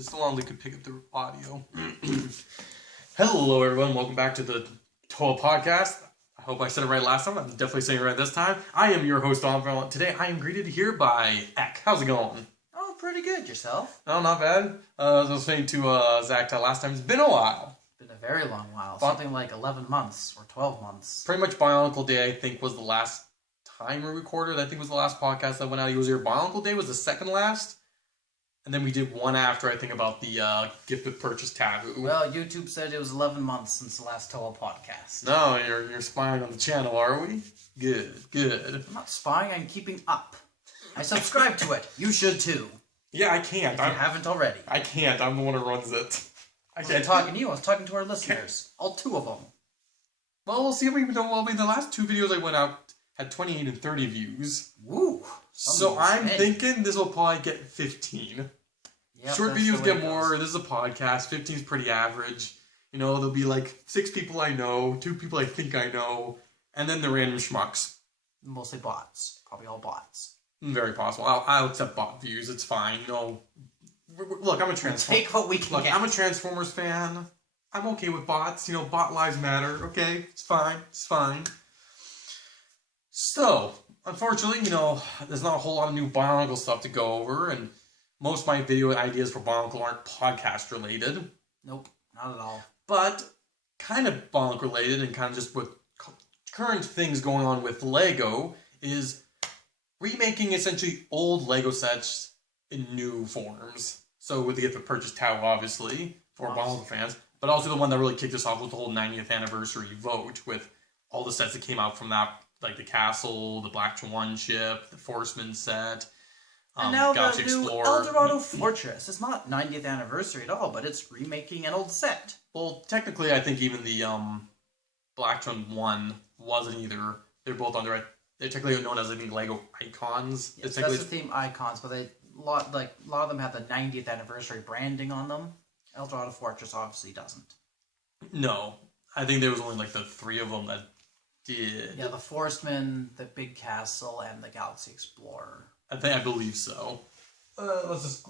Just so long they could pick up the audio. Hello, everyone. Welcome back to the T.O.A Podcast. I hope I said it right last time. I'm definitely saying it right this time. I am your host, Onvermel. Today, I am greeted here by Eck. How's it going? Oh, pretty good. Yourself? Oh, not bad. As I was saying to Zach last time, it's been a while. It's been a very long while. Something like 11 months or 12 months. Pretty much Bionicle Day, I think, was the last time we recorded. I think it was the last podcast that went out. He was here. Bionicle Day was the second last. And then we did one after, I think, about the gift with purchase taboo. Well, YouTube said it was 11 months since the last T.O.A Podcast. No, you're spying on the channel, are we? Good. I'm not spying, I'm keeping up. I subscribe to it. You should too. Yeah, I can't. If you haven't already. I can't. I'm the one who runs it. I wasn't talking to you. I was talking to our listeners. All two of them. Well, we'll see if we can. Well, the last two videos I went out had 28 and 30 views. Woo! So I'm thinking this will probably get 15. Yep, short videos get more. This is a podcast. 15 is pretty average. You know, there'll be like 6 people I know, 2 people I think I know, and then the random schmucks. Mostly bots. Probably all bots. Very possible. I'll accept bot views. It's fine. You know, look, I'm a Transformers. Take what we can get. I'm a Transformers fan. I'm okay with bots. You know, bot lives matter. Okay, it's fine. So, unfortunately, you know, there's not a whole lot of new Bionicle stuff to go over, and most of my video ideas for Bionicle aren't podcast related. Nope, not at all. But kind of Bionicle related, and kind of just with current things going on with Lego, is remaking essentially old Lego sets in new forms. So with the gift of purchase taboo, obviously, for Bionicle fans, but also the one that really kicked us off was the whole 90th anniversary vote with all the sets that came out from that, like the Castle, the Black Swan ship, the Forceman set, and now Galaxy the new Explorer. Eldorado Fortress. It's not 90th anniversary at all, but it's remaking an old set. Well, technically, I think even the Black Swan one wasn't either. They're both under. They're technically known as, I think, Lego Icons. Yes, that's the theme icons, but a lot of them have the 90th anniversary branding on them. Eldorado Fortress obviously doesn't. No, I think there was only like the 3 of them that did. Yeah, the Forceman, the Big Castle, and the Galaxy Explorer. I believe so. Let's just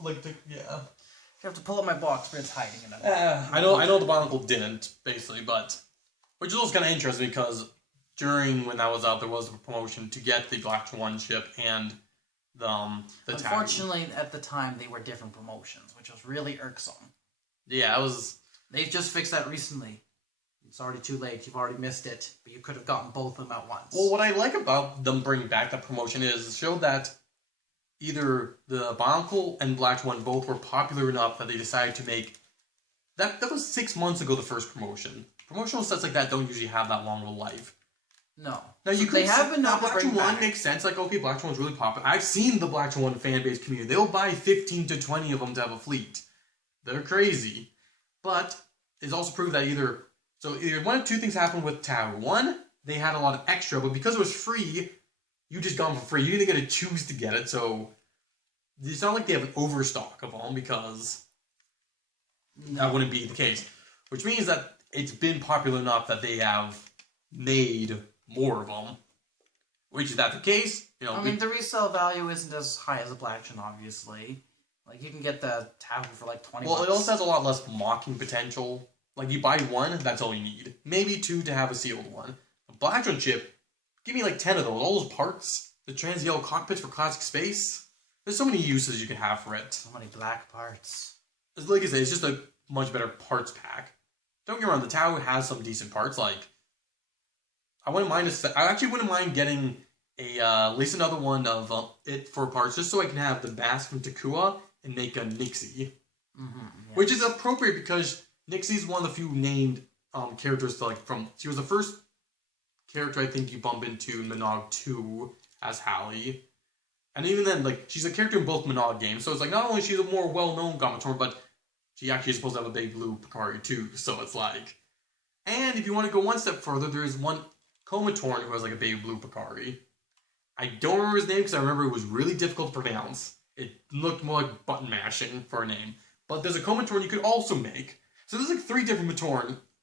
yeah. You have to pull up my box, but it's hiding in it. I know the Bionicle didn't basically, but which is also kind of interesting because during when that was out, there was a promotion to get the Black Swan ship and the Unfortunately, at the time, they were different promotions, which was really irksome. Yeah, it was. They've just fixed that recently. It's already too late. You've already missed it, but you could have gotten both of them at once. Well, what I like about them bringing back that promotion is show that either the Bionicle and Black Swan both were popular enough that they decided to make that. That was 6 months ago. The first promotion. Promotional sets like that don't usually have that long of a life. No. Now you could have been Black Swan makes sense. Like, okay, Black Swan's really popular. I've seen the Black Swan fan base community. They'll buy 15 to 20 of them to have a fleet. They're crazy. But it's also proved that either one of 2 things happened with taboo. One, they had a lot of extra, but because it was free, you just got them for free. You didn't get to choose to get it, so it's not like they have an overstock of them because that wouldn't be the case. Which means that it's been popular enough that they have made more of them. Which is that the case? You know, I mean, the resale value isn't as high as a Black Swan, obviously. Like, you can get the taboo for like 20 bucks. Well, it also has a lot less mocking potential. Like, you buy 1, that's all you need. Maybe 2 to have a sealed one. A Black Swan chip, give me like 10 of those. All those parts. The trans-yellow cockpits for classic space. There's so many uses you can have for it. So many black parts. Like I say, it's just a much better parts pack. Don't get me wrong, the taboo has some decent parts. Like, I actually wouldn't mind getting at least another one of it for parts, just so I can have the mask from T.O.A and make a Nixie. Mm-hmm, yes. Which is appropriate because Nixie's one of the few named characters to, like, she was the first character I think you bump into in Minogue 2 as Hallie. And even then, like, she's a character in both Minogue games, so it's like, not only she's a more well-known Gamatorn, but she actually is supposed to have a big blue Picari too, so it's like... And if you want to go one step further, there's one Comatorn who has, like, a baby blue Picari. I don't remember his name because I remember it was really difficult to pronounce. It looked more like button mashing for a name. But there's a Comatorn you could also make. So there's like 3 different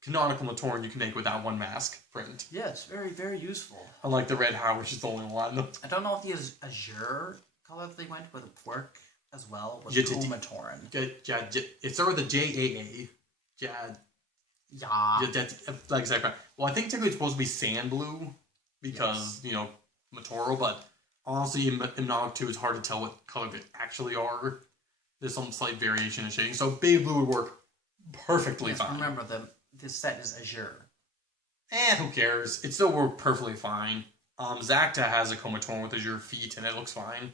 canonical Matorn you can make with that one mask print. Yeah, it's very, very useful. Unlike the Red Hound, which is the only one. I don't know if the Azure color they went with a work, as well was It started with a J-A-A. Yeah. Like exactly. Well, I think technically it's supposed to be sand blue because, Matoro, but honestly, in Nog 2, it's hard to tell what color they actually are. There's some slight variation in shading, so baby blue would work perfectly fine. Remember, this set is azure. Who cares? It still worked perfectly fine. Zacta has a Comatone with azure feet, and it looks fine.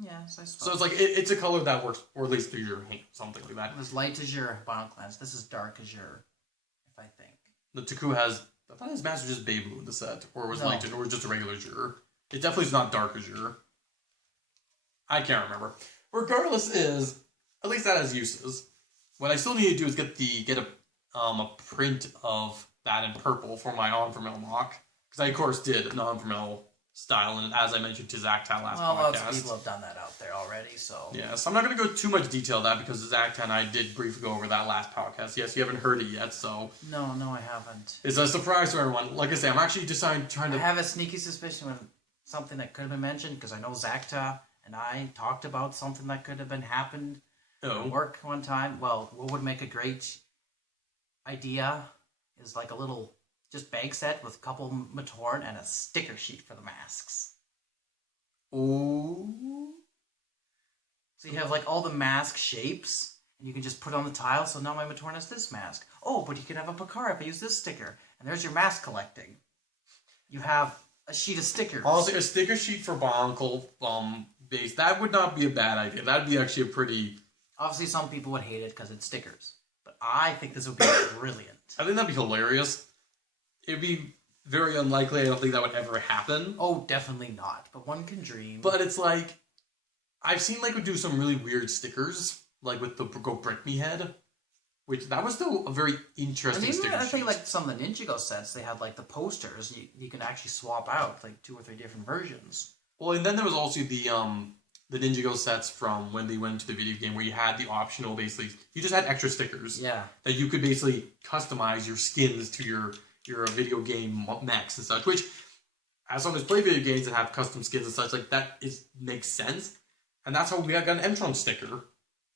Yes, I suppose. So it's like, it's a color that works, or at least through your hand, something like that. It was light azure, Final Cleanse. This is dark azure, if I think. The Taku has, I thought his mask was just baby blue in the set, or it was light, or just a regular azure. It definitely is not dark azure. I can't remember. Regardless is, at least that has uses. What I still need to do is get a print of that in purple for my Onvermel mock. Because I, of course, did an Onvermel style, and as I mentioned to Zacta last podcast. Lots of people have done that out there already, so... Yeah, so I'm not going to go too much detail on that, because Zacta and I did briefly go over that last podcast. Yes, you haven't heard it yet, so... No, I haven't. It's a surprise to everyone. Like I say, I'm actually trying to... I have a sneaky suspicion of something that could have been mentioned, because I know Zacta and I talked about something that could have happened at work one time. Well, what would make a great idea is like a little just bag set with a couple Matorn and a sticker sheet for the masks. Ooh. So you have like all the mask shapes, and you can just put on the tile, so now my Matorn has this mask. Oh, but you can have a Picard if I use this sticker. And there's your mask collecting. You have a sheet of stickers. Also, a sticker sheet for Bionicle base, that would not be a bad idea. That would be actually a pretty... Obviously, some people would hate it because it's stickers. But I think this would be brilliant. I think that'd be hilarious. It'd be very unlikely. I don't think that would ever happen. Oh, definitely not. But one can dream. But it's like... I've seen Lego do some really weird stickers. Like with the Go Brick Me head. Which, that was still a very interesting sticker I think sheet. like some of the Ninjago sets, they had like the posters. You can actually swap out like 2 or 3 different versions. Well, and then there was also the Ninjago sets from when they went into the video game where you had the optional, basically, you just had extra stickers. Yeah. That you could basically customize your skins to your video game mechs and such, which, as long as play video games and have custom skins and such, like, makes sense. And that's how we got an Mtron sticker.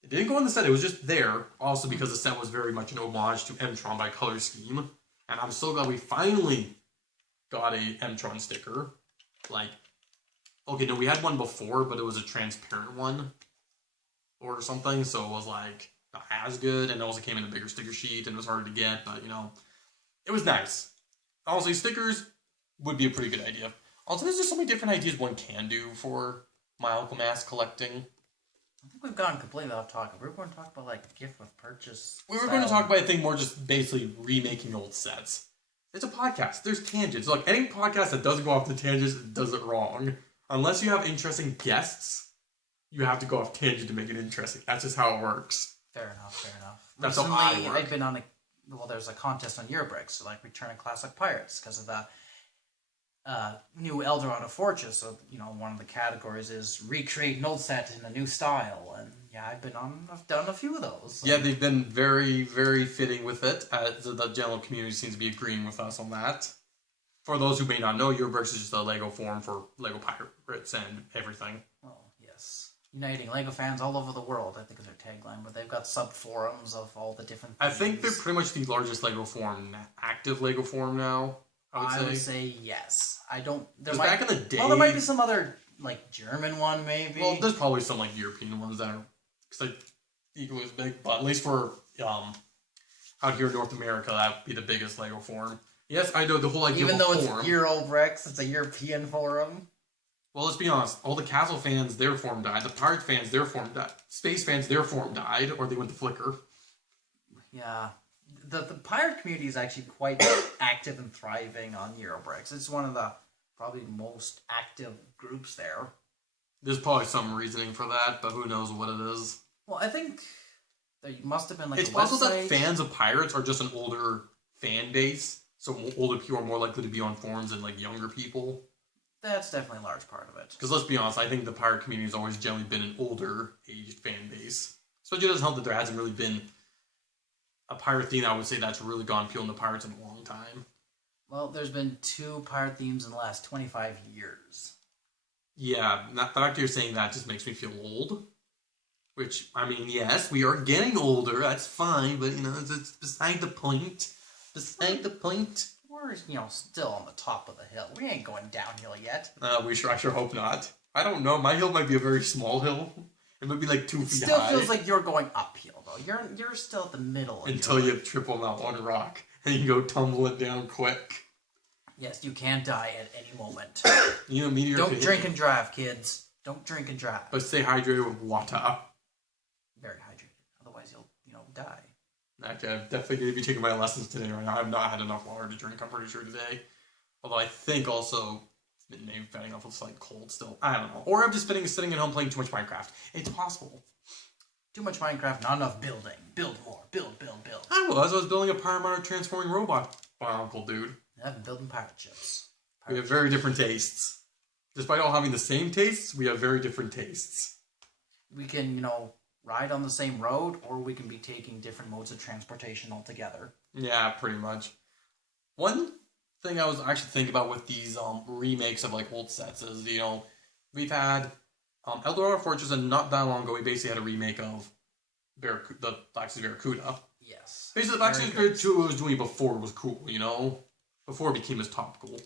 It didn't go in the set, it was just there, also because the set was very much an homage to Mtron by color scheme. And I'm so glad we finally got a Mtron sticker. Like, okay, no, we had one before, but it was a transparent one or something, so it was like not as good, and it also came in a bigger sticker sheet, and it was harder to get, but it was nice. Honestly, stickers would be a pretty good idea. Also, there's just so many different ideas one can do for my Uncle Mask collecting. I think we've gone completely off topic. We were going to talk about like gift with purchase. We were going to talk about, I think, more just basically remaking old sets. It's a podcast. There's tangents. Like, any podcast that doesn't go off the tangents does it wrong. Unless you have interesting guests, you have to go off tangent to make it interesting. That's just how it works. Fair enough. That's Recently, how I work. I've been on there's a contest on Eurobricks, so like Return of Classic Pirates, because of the new Eldorado Fortress. So, one of the categories is recreate an old set in a new style. And yeah, I've done a few of those. Yeah, they've been very, very fitting with it. The general community seems to be agreeing with us on that. For those who may not know, Eurobricks is just a Lego forum for Lego Pirates and everything. Oh, yes. Uniting Lego fans all over the world, I think is their tagline, but they've got sub-forums of all the different things. I think they're pretty much the largest Lego forum, active Lego forum now, I would say. Yes. Back in the day... Well, there might be some other, like, German one, maybe. Well, there's probably some, like, European ones that are equally as big, but at least for, out here in North America, that would be the biggest Lego forum. Yes, I know the whole idea Even of a though forum. it's Eurobricks, it's a European forum. Well, let's be honest. All the Castle fans, their forum died. The Pirate fans, their forum died. Space fans, their forum died, or they went to Flickr. Yeah. The pirate community is actually quite active and thriving on Eurobricks. It's one of the probably most active groups there. There's probably some reasoning for that, but who knows what it is. Well, I think there must have been like it's a possible website. that fans of pirates are just an older fan base, so older people are more likely to be on forums than like younger people. That's definitely a large part of it. Because let's be honest, I think the pirate community has always generally been an older aged fan base. So it doesn't help that there hasn't really been a pirate theme, I would say, that's really gone appealing to pirates in a long time. Well, there's been 2 pirate themes in the last 25 years. Yeah, the fact that you're saying that just makes me feel old. Which, I mean, yes, we are getting older. That's fine, but, it's beside the point. Beside the point. We're, still on the top of the hill. We ain't going downhill yet. I sure hope not. I don't know. My hill might be a very small hill. It might be like 2 feet high. Still feels like you're going uphill, though. You're still at the middle. Until you trip on that one rock, and you go tumbling down quick. Yes, you can die at any moment. Meteor. Don't drink and drive, kids. Don't drink and drive. But stay hydrated with water. Very hydrated. Otherwise, you'll die. Okay, I'm definitely going to be taking my lessons today right now. I've not had enough water to drink, I'm pretty sure, today. Although I think also it's been fending off with slight cold still. I don't know. Or I'm just sitting at home playing too much Minecraft. It's possible. Too much Minecraft, not enough building. Build more. Build. I was building a Pyrometer transforming robot, my uncle, dude. I've been building pirate ships. We have very different tastes. Despite all having the same tastes, we have very different tastes. We can, ride on the same road, or we can be taking different modes of transportation altogether. Yeah, pretty much. One thing I was actually thinking about with these remakes of old sets is, we've had Eldorado Fortress, and not that long ago we basically had a remake of the Black Seas Barracuda. Yes. Basically, the Black Seas Barracuda was doing before it was cool, before it became as topical.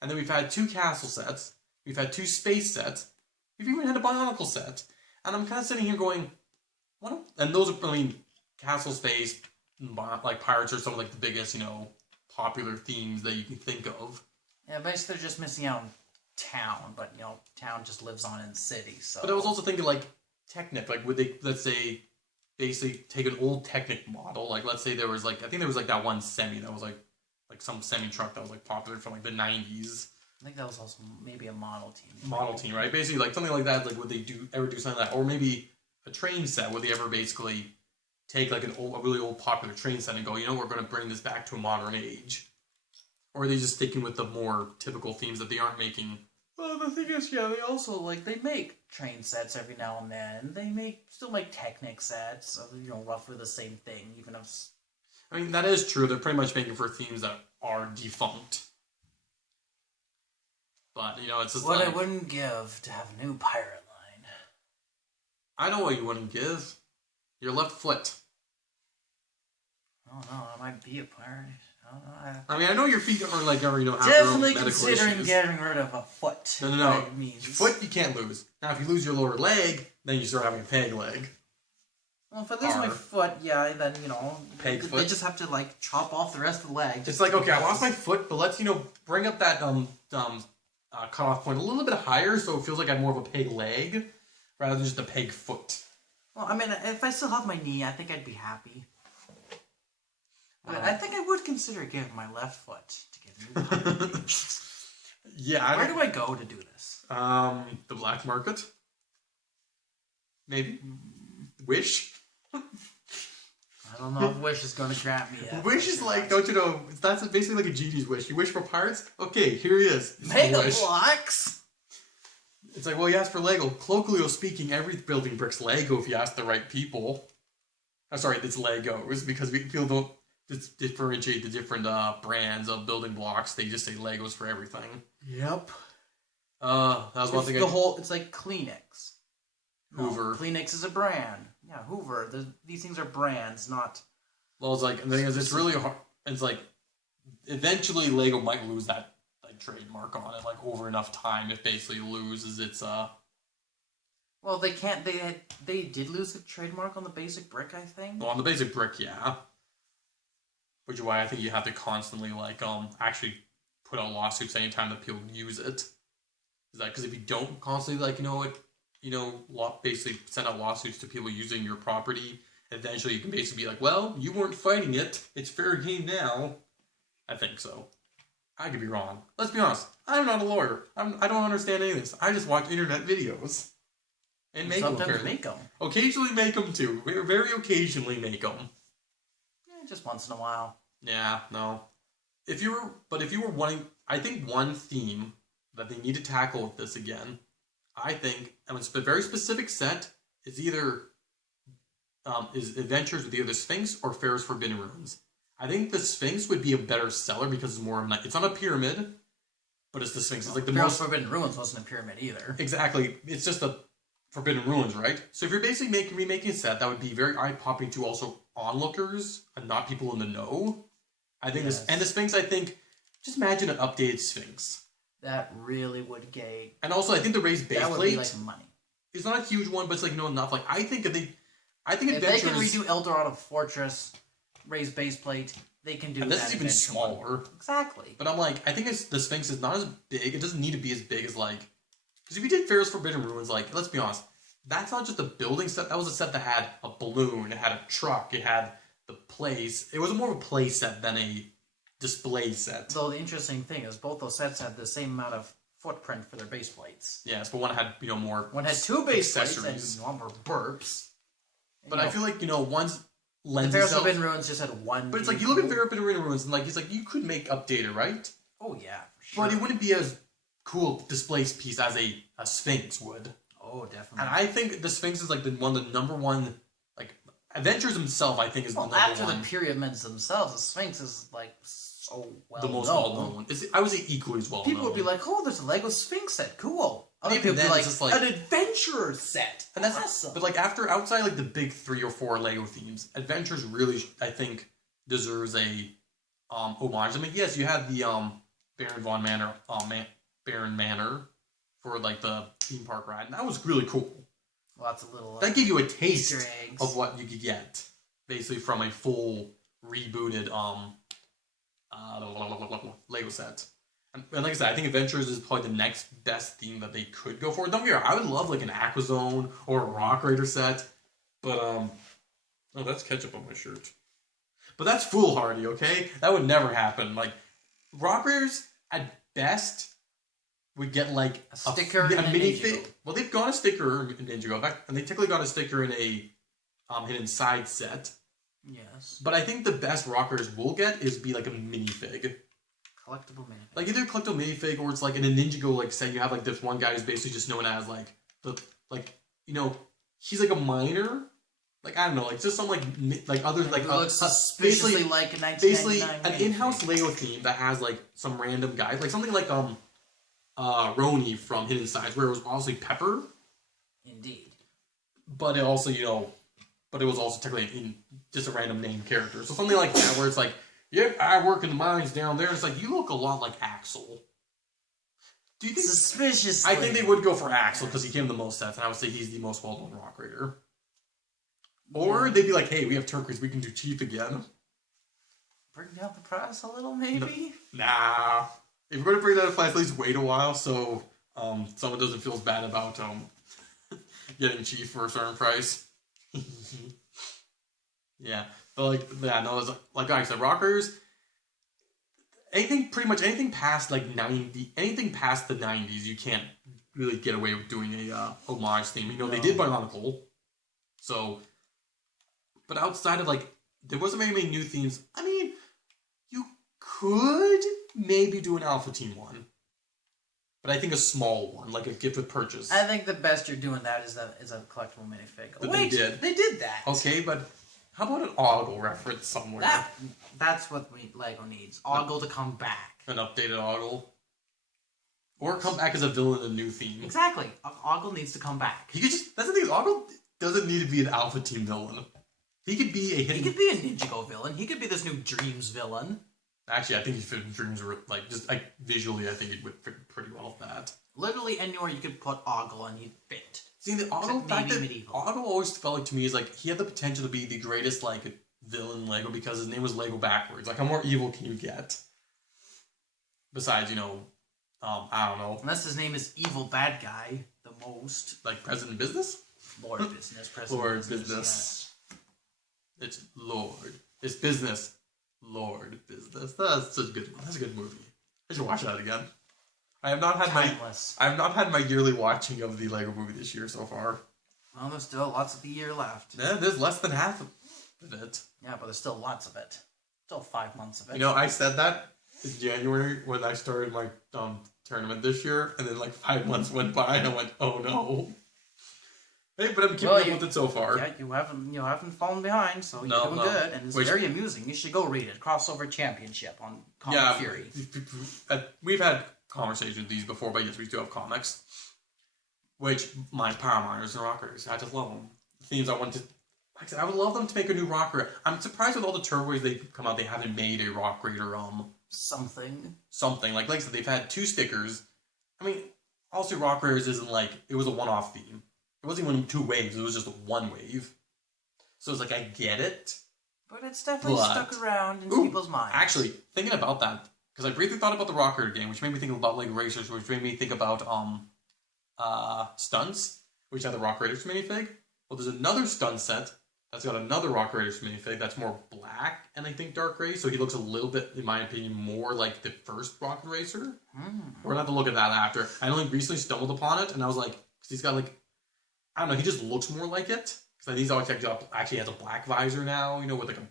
And then we've had 2 castle sets, we've had 2 space sets, we've even had a Bionicle set. And I'm kind of sitting here going, what? And those are, castle space, pirates are some of the biggest, popular themes that you can think of. Yeah, basically they're just missing out on town, but, town just lives on in the city, so... But I was also thinking, Technic, would they, let's say, basically take an old Technic model, let's say there was, I think there was, that one semi that was, some semi-truck that was, popular from, the 90s. I think that was also maybe a model team. Model team, right? Basically, something like that, would they ever do something like that? Or maybe a train set, would they ever basically take, a really old popular train set and go, we're going to bring this back to a modern age? Or are they just sticking with the more typical themes that they aren't making? Well, the thing is, they also, they make train sets every now and then. They still make Technic sets of, roughly the same thing, even if... I mean, that is true. They're pretty much making for themes that are defunct. But, it's just what I wouldn't give to have a new pirate line. I know what you wouldn't give. Your left foot. I don't know. I might be a pirate. I don't know. I mean, I know your feet are have definitely considering getting rid of a foot. No. Foot you can't lose. Now, if you lose your lower leg, then you start having a peg leg. Well, if I lose my foot, then, peg they foot. just have to, chop off the rest of the leg. It's okay, I lost my foot, but let's, bring up that, cutoff point a little bit higher so it feels like I have more of a peg leg rather than just a peg foot. Well, I mean, if I still have my knee, I think I'd be happy. But I think I would consider giving my left foot to get a new Yeah. Where do I go to do this? The black market? Maybe? Wish? I don't know if Wish is going to grab me yet. Wish is don't you know, that's basically like a genie's wish. You wish for pirates? Okay, here he is. Mega blocks? It's well, you ask for Lego. Colloquially speaking, every building brick's Lego if you ask the right people. I'm sorry, it's Legos, because people don't differentiate the different brands of building blocks. They just say Legos for everything. Yep. That was one thing. It's like Kleenex. Hoover. No, Kleenex is a brand. Yeah, Hoover. These things are brands, not... Well, the thing is, it's really hard. It's eventually Lego might lose that trademark on it, over enough time. It basically loses its, Well, they can't. They did lose the trademark on the basic brick, I think. Well, on the basic brick, yeah. Which is why I think you have to constantly, actually put out lawsuits anytime that people use it. Is that because if you don't constantly, basically send out lawsuits to people using your property, eventually you can basically be well, you weren't fighting it. It's fair game now. I think so. I could be wrong. Let's be honest. I'm not a lawyer. I don't understand any of this. I just watch internet videos. And make them. Sometimes make them. Occasionally make them too. Very occasionally make them. Yeah, just once in a while. Yeah, no. If you were wanting, I think one theme that they need to tackle with this again, I think, and it's a very specific set, is either is Adventures with either the Sphinx or Pharaoh's Forbidden Ruins. I think the Sphinx would be a better seller because it's more. It's not a pyramid, but it's the Sphinx. It's the Pharaoh's Forbidden Ruins wasn't a pyramid either. Exactly. It's just a Forbidden Ruins, right? So if you're basically remaking a set, that would be very eye-popping to also onlookers and not people in the know. I think this... And the Sphinx, I think... Just imagine an updated Sphinx. That really would gate. And also, I think the raised base plate... That would be like money. It's not a huge one, but it's like, enough. Like, I think if Adventures... they can redo Eldorado Fortress, raised base plate, they can do that. And this is even smaller. Exactly. But I'm like, I think the Sphinx is not as big. It doesn't need to be as big as, like... Because if you did Pharaoh's Forbidden Ruins, like, let's be honest, that's not just a building set. That was a set that had a balloon, it had a truck, it had the place. It was more of a play set than a display set. Though the interesting thing is both those sets had the same amount of footprint for their base plates. Yes, but one had, more one had 2 base plates and one were burps. But I feel like, one's lends the Pharaoh's Forbidden Ruins just had one. But it's like, you look at Pharaoh's Forbidden Ruins and like, it's like, you could make updated, right? Oh yeah, for sure. But it wouldn't be as cool display piece as a Sphinx would. Oh, definitely. And I think the Sphinx is like the number one, like, Adventures himself, I think, is the number one. After the pyramids themselves, the Sphinx is like so well known. The most well known. I would say equally as well known. People would be like, "Oh, there's a Lego Sphinx set, cool." Other people would be like, "An adventurer set, and that's awesome." But like outside like the big 3 or 4 Lego themes, Adventures really, I think, deserves a homage. I mean, yes, you had the Baron Manor for like the theme park ride, and that was really cool. Lots of little that gave you a taste of what you could get, basically from a full rebooted Lego set. And like I said, I think Adventures is probably the next best theme that they could go for. Don't get me wrong, I would love like an Aquazone or a Rock Raider set, but oh, that's ketchup on my shirt. But that's foolhardy, okay? That would never happen. Like, Rock Raiders at best would get like a sticker, a minifig. Well, they've got a sticker in Ninjago, and they technically got a sticker in a Hidden Side set. Yes. But I think the best Rockers will get is be like a minifig. Collectible minifig. Like either a collectible minifig or it's like in a Ninjago, like say you have like this one guy who's basically just known as like he's like a miner. Like I don't know, like just some like others like looks suspiciously like a 1999 basically an in-house Lego theme that has like some random guy, like something like Roni from Hidden Sides, where it was obviously Pepper. Indeed. But it also, but it was also technically just a random named character. So something like that, where it's like, yep, I work in the mines down there. It's like, you look a lot like Axel. Do you think... Suspiciously. I think they would go for Axel, because he came in the most sets, and I would say he's the most well-known Rock Raider. Or they'd be like, hey, we have Turquoise, we can do Chief again. Bring down the price a little, maybe? Nah. If you're going to bring that up, at least wait a while, so someone doesn't feel as bad about getting Chief for a certain price. Yeah. But like I said, Rockers, pretty much anything past anything past the 90s, you can't really get away with doing a homage theme. They did Bionicle, so, but outside of there wasn't very many new themes. I mean, you could maybe do an Alpha Team one, but I think a small one, like a gift with purchase. I think the best you're doing that is a collectible minifig. But wait, they did that. Okay, but how about an Ogle reference somewhere? That's what Lego needs. Ogle to come back. An updated Ogle. Or come back as a villain in a new theme. Exactly. Ogle needs to come back. That's the thing, Ogle doesn't need to be an Alpha Team villain. He could be a Ninjago villain. He could be this new Dreams villain. Actually, I think he fit in Dreams, visually, I think he'd fit pretty well with that. Literally anywhere you could put Ogle and he'd fit. See, the Ogle, Ogle always felt like to me is he had the potential to be the greatest villain in Lego because his name was Lego backwards. How more evil can you get? Besides, I don't know. Unless his name is Evil Bad Guy, the most. Like President Business? Lord Business, President Lord Business. Yeah. It's Lord. It's Business. Lord Business. That's a good one. That's a good movie. I should watch that again. I have not had my yearly watching of the Lego movie this year so far. Well, there's still lots of the year left. Yeah, there's less than half of it. Yeah, but there's still lots of it. Still 5 months of it. I said that in January when I started my tournament this year, and then 5 months went by, and I went, "Oh no." Hey, but I'm keeping up with it so far. Yeah, you haven't fallen behind, so you're doing good, and it's very amusing. You should go read it. Crossover Championship on Comic Fury. We've had conversations with these before, but yes, we do have comics. Which, my power miners and rockers, I just love them. The themes I wanted to... Like I said, I would love them to make a new rocker. I'm surprised with all the turboways they've come out, they haven't made a Rock Raider, Something. Like I said, they've had 2 stickers. I mean, also Rock Raiders isn't like... It was a one-off theme. It wasn't even 2 waves, it was just 1 wave. So it's like, I get it. But it's definitely stuck around in people's minds. Actually, thinking about that, because I briefly thought about the Rock Raider game, which made me think about Lego Racers, which made me think about Stunts, which had the Rock Raiders minifig. Well, there's another stunt set that's got another Rock Raiders minifig that's more black and I think dark gray, so he looks a little bit, in my opinion, more like the first Rock Racer. We're gonna have to look at that after. I only recently stumbled upon it, and I was like, because he's got like, I don't know, he just looks more like it. Because he's always actually has a black visor now, you know, with like a...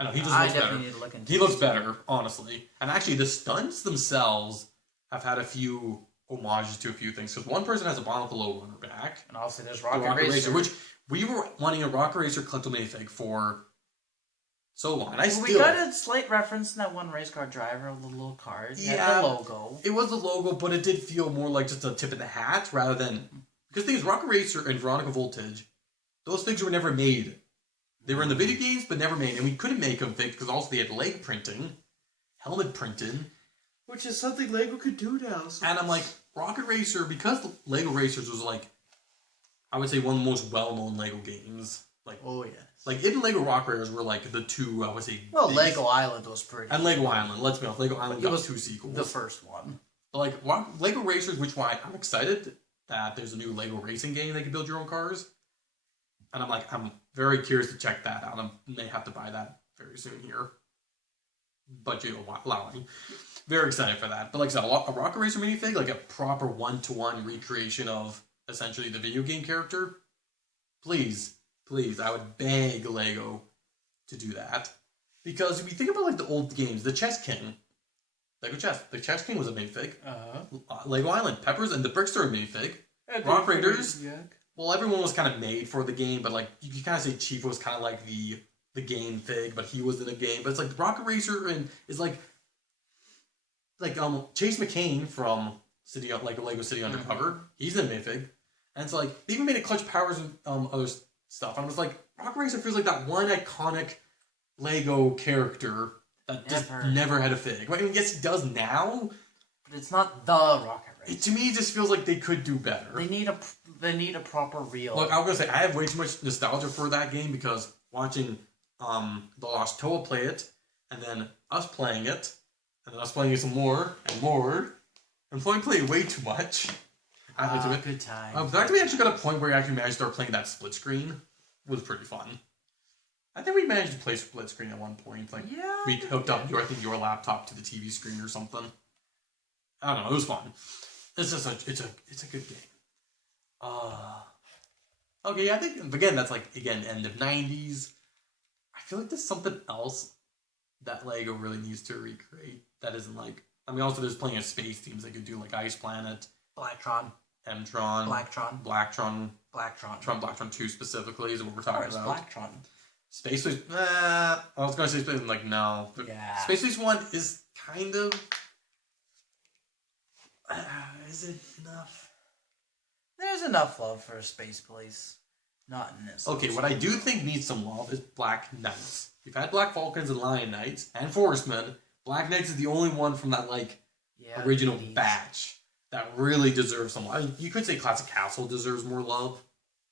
I don't know, he just looks better. Need to look into he looks better, honestly. And actually, the stunts themselves have had a few homages to a few things. Because one person has a Bionicle logo on her back. And also there's Rocket Racer, which we were wanting a Rocket Racer collectible minifig for so long. And we got a slight reference in that one race car driver of the little card. Yeah, the logo. It was the logo, but it did feel more like just a tip of the hat rather than... Because the thing is, Rocket Racer and Veronica Voltage, those things were never made. They were in the video games, but never made. And we couldn't make them because also they had leg printing, helmet printing. Which is something Lego could do now. So. And I'm like, Rocket Racer, because Lego Racers was like, I would say one of the most well-known Lego games. Like, oh, yes. Like, even Lego Rock Raiders were like the 2, I would say... Well, biggest. Lego Island was pretty... And Lego Island, let's be honest, Lego Island got 2 sequels. The first one. But like, Lego Racers, which why I'm excited that there's a new Lego racing game that you can build your own cars. And I'm like, I'm very curious to check that out. I may have to buy that very soon here. Budget allowing. Very excited for that. But like I said, a Rocket Racer minifig, like a proper one-to-one recreation of essentially the video game character. Please, I would beg Lego to do that. Because if you think about like the old games, the Chess King, Lego Chess. The Chess King was a minifig. Lego Island, Peppers, and the Brickster minifig. Rock Raiders. Yeah. Well, everyone was kind of made for the game, but like you can kind of say Chief was kind of like the game fig, but he was in a game. But it's like Rocket Racer and is like Chase McCain from Lego City Undercover. He's in a minifig, and it's like they even made a Clutch Powers and other stuff. And I was like, Rocket Racer feels like that one iconic Lego character that just never had a fig. I mean, yes, it does now, but it's not the Rocket Racer. To me, it just feels like they could do better. They need a proper reel. Look, I was gonna say I have way too much nostalgia for that game because watching the Lost T.O.A play it, and then us playing it, and then us playing it some more and more, and playing way too much. Good time. The fact that we actually got a point where we actually managed to start playing that split screen was pretty fun. I think we managed to play split screen at one point. Like we hooked up your laptop to the TV screen or something. I don't know. It was fun. It's just it's a good game. Okay, I think again that's like end of 90s. I feel like there's something else that Lego really needs to recreate that isn't like. I mean, also there's plenty of space themes they could do, like Ice Planet, Blacktron, Mtron, Blacktron 2 specifically is what we're talking about. Blacktron. Space Race, I was gonna say Space, like no. Yeah. Space Race 1 is kind of. Is it enough? There's enough love for a Space Police. Not in this. Okay, what I do think needs some love is Black Knights. We've had Black Falcons and Lion Knights and Forestmen. Black Knights is the only one from that original batch that really deserves some love. I mean, you could say Classic Castle deserves more love.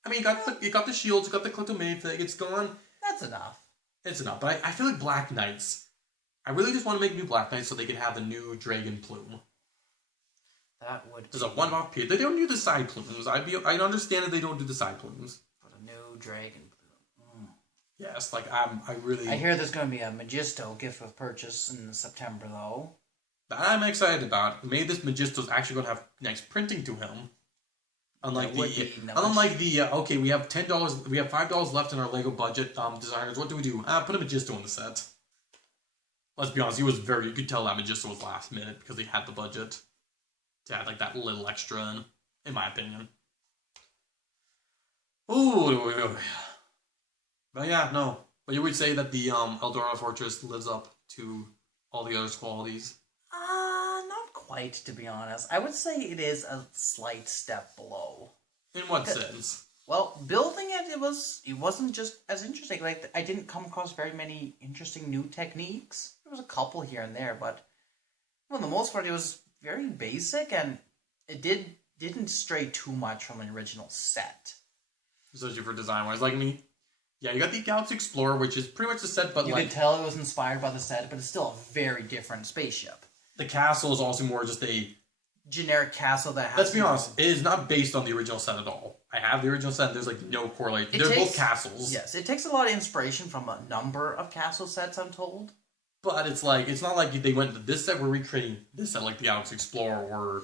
I mean, you got the shields, you got the Cliptomate thing. It's gone. That's enough. It's enough, but I feel like Black Knights. I really just want to make new Black Knights so they can have the new Dragon Plume. That would. There's a one-off period. They don't do the side plumes. I understand that they don't do the side plumes. But a new Dragon Plume. Yes, like I hear there's going to be a Magisto gift with purchase in September though. That I'm excited about. Maybe this Magisto's actually going to have nice printing to him. Unlike we have $10. We have $5 left in our Lego budget. Designers, what do we do? Put a Magisto in the set. Let's be honest. You could tell that Magisto was last minute because he had the budget to add like that little extra in my opinion. Ooh. But yeah, no. But you would say that the Eldorado Fortress lives up to all the other qualities? Not quite, to be honest. I would say it is a slight step below. In what sense? Well, building it wasn't just as interesting. Like, I didn't come across very many interesting new techniques. There was a couple here and there, but for the most part, it was very basic, and it didn't stray too much from an original set. Especially for design-wise. Like, I mean, yeah, you got the Galaxy Explorer, which is pretty much the set, but you can tell it was inspired by the set, but it's still a very different spaceship. The castle is also more just a generic castle that has... Let's be honest, it is not based on the original set at all. I have the original set, and there's, like, no correlation. They're both castles. Yes, it takes a lot of inspiration from a number of castle sets, I'm told. But it's like, it's not like they went to this set, we're recreating this set, like the Galaxy Explorer, or...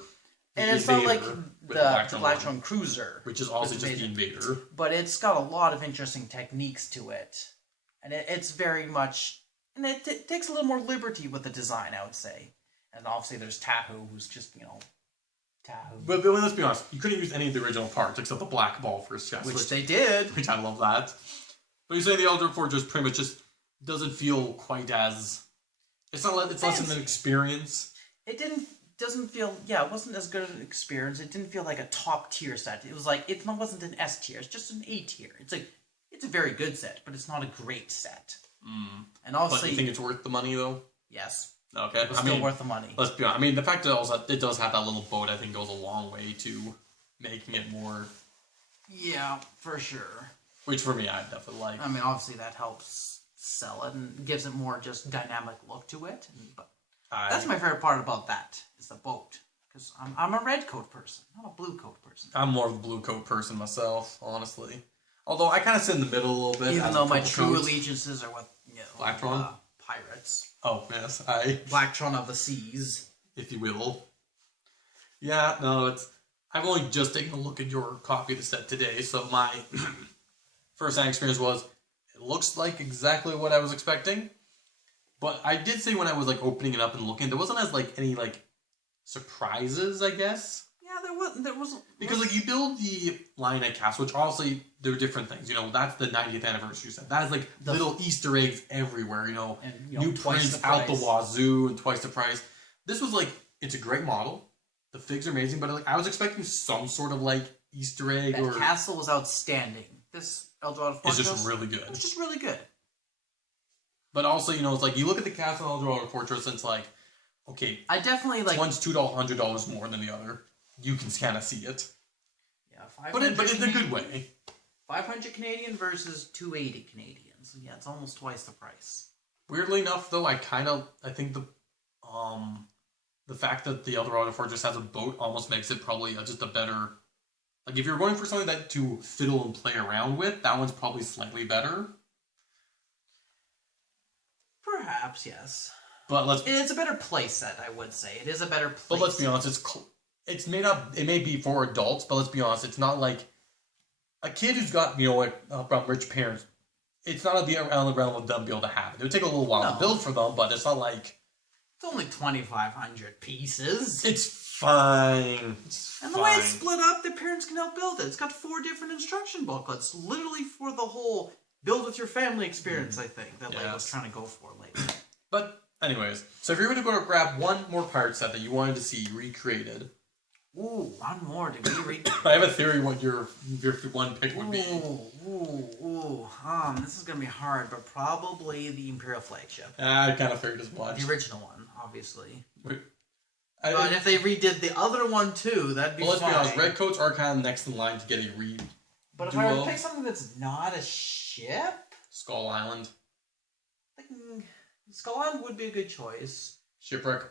And it's not like the Blacktron Cruiser. Which is also just the Invader. But it's got a lot of interesting techniques to it. And it's very much... And it takes a little more liberty with the design, I would say. And obviously there's Tahoe, who's just, Tahoe. But let's be honest, you couldn't use any of the original parts except the black ball for his chest. Which they did. Which I love that. But you're saying the Elder Fortress pretty much just doesn't feel quite as... It's less of an experience. It doesn't feel... Yeah, it wasn't as good an experience. It didn't feel like a top tier set. It was like, it wasn't an S tier. It's just an A tier. It's like, it's a very good set, but it's not a great set. And obviously... But you think it's worth the money, though? Yes. Okay. It was still worth the money. Let's be honest. I mean, the fact that also it does have that little boat, I think, goes a long way to making it more... Yeah, for sure. Which, for me, I definitely like. I mean, obviously, that helps sell it and gives it more just dynamic look to it. But that's my favorite part about that, is the boat. Because I'm a red coat person, not a blue coat person. I'm more of a blue coat person myself, honestly. Although, I kind of sit in the middle a little bit. Even though my true allegiances are with, Blacktron? Pirates. Oh, yes. Blacktron of the seas. If you will. Yeah, no, I've only just taken a look at your copy of the set today, so my first-hand experience was, it looks like exactly what I was expecting. But I did say when I was, opening it up and looking, there wasn't any, surprises, I guess. Yeah, there wasn't. Because, you build the Lionite Castle, which obviously, there are different things. That's the 90th anniversary set. That is, little Easter eggs everywhere, And, new prints out the wazoo and twice the price. This was, it's a great model. The figs are amazing, but, I was expecting some sort of, Easter egg that castle was outstanding. This Eldorado Fortress... It's just really good. It was just really good. But also, it's you look at the castle in Eldorado Fortress, and it's okay... I definitely, One's $100 more than the other. You can kind of see it. Yeah, but in a good way. 500 Canadian versus 280 Canadian. So yeah, it's almost twice the price. Weirdly enough, though, I think the fact that the Eldorado Fortress has a boat almost makes it probably just a better... if you're going for something to fiddle and play around with, that one's probably slightly better. Perhaps, yes. But it's a better play set, I would say. It is a better play But let's be honest, it's made up... It may be for adults, but let's be honest, it's not like... A kid who's got, rich parents, it's not on the realm of them be able to have it. It would take a little while to build for them, but it's not like... It's only 2,500 pieces. It's fine. And the way it's split up, the parents can help build it. It's got 4 different instruction booklets, literally for the whole build with your family experience, I think, that Lego's trying to go for lately. But, anyways, so if you were to go to grab one more pirate set that you wanted to see recreated... Ooh, one more to be recreated. I have a theory what your one pick would be. This is gonna be hard, but probably the Imperial flagship. I kind of figured as much. The original one, obviously. But if they redid the other one too, that'd be fine. Let's be honest, Redcoats are kind of next in line to get a read. But if I were to pick something that's not a ship... Skull Island. Skull Island would be a good choice. Shipwreck,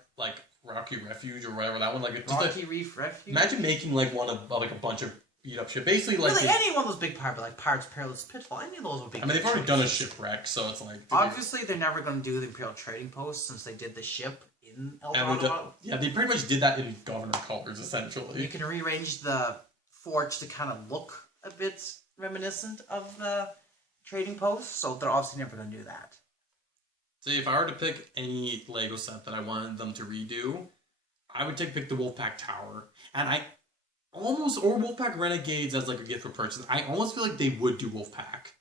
Rocky Refuge or whatever that one. Rocky Reef Refuge? Imagine making one of a bunch of beat up ship. Basically any one of those big pirates, Pirates Perilous Pitfall, any of those would be they've already done a shipwreck, so it's obviously they're never going to do the Imperial Trading Post since they did the ship in Eldorado. They pretty much did that in Governor colors, essentially. You can rearrange the forts to kind of look a bit reminiscent of the Trading Post, so they're obviously never going to do that. See, if I were to pick any Lego set that I wanted them to redo, I would pick the Wolfpack Tower. And or Wolfpack Renegades as a gift for purchase. I almost feel like they would do Wolfpack.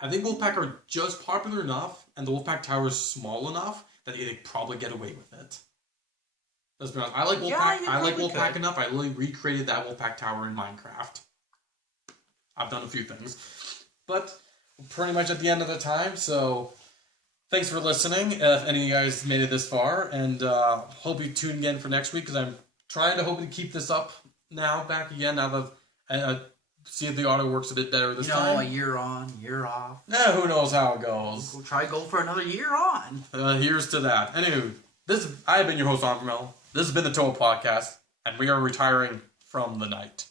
I think Wolfpack are just popular enough, and the Wolfpack Tower is small enough, that they'd probably get away with it. Let's be honest. I like Wolfpack. Yeah, I like Wolfpack enough. I literally recreated that Wolfpack tower in Minecraft. I've done a few things. But we're pretty much at the end of the time, so thanks for listening, if any of you guys made it this far, and hope you tune again for next week, because I'm trying to hopefully keep this up back again, now that see if the audio works a bit better this time. A year on, year off. Who knows how it goes. We'll try go for another year on. Here's to that. Anywho, I have been your host, Onvermel. This has been the T.O.A Podcast, and we are retiring from the night.